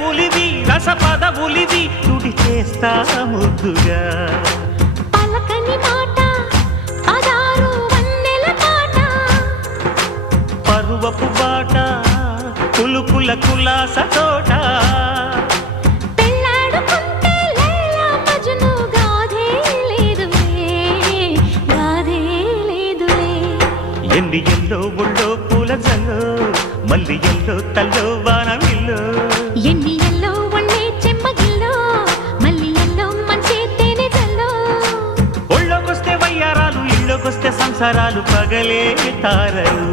పెదవులివి రస పదవులివి తుడి చేస్తా ముద్దుగా పలకని మాట పదారు వన్నెల పాట పరువపు బాట కులుకుల కులాస తోట పెళ్ళాడుకుంటే లైలా మజ్ను గాథే లేదులే గాథే లేదులే ఎన్ని ఎల్లో ఒళ్ళో పూల జల్లో మల్లి ఎల్లో తల్లో వానవిల్లో ఎన్ని ఎల్లో ఒళ్ళే చెమ్మగిల్లో మల్లి ఎల్లో మంచి తేనె జల్లో ఒళ్ళోకొస్తే వయ్యారాలు ఇళ్ళోకొస్తే సంసారాలు పగలే తారలు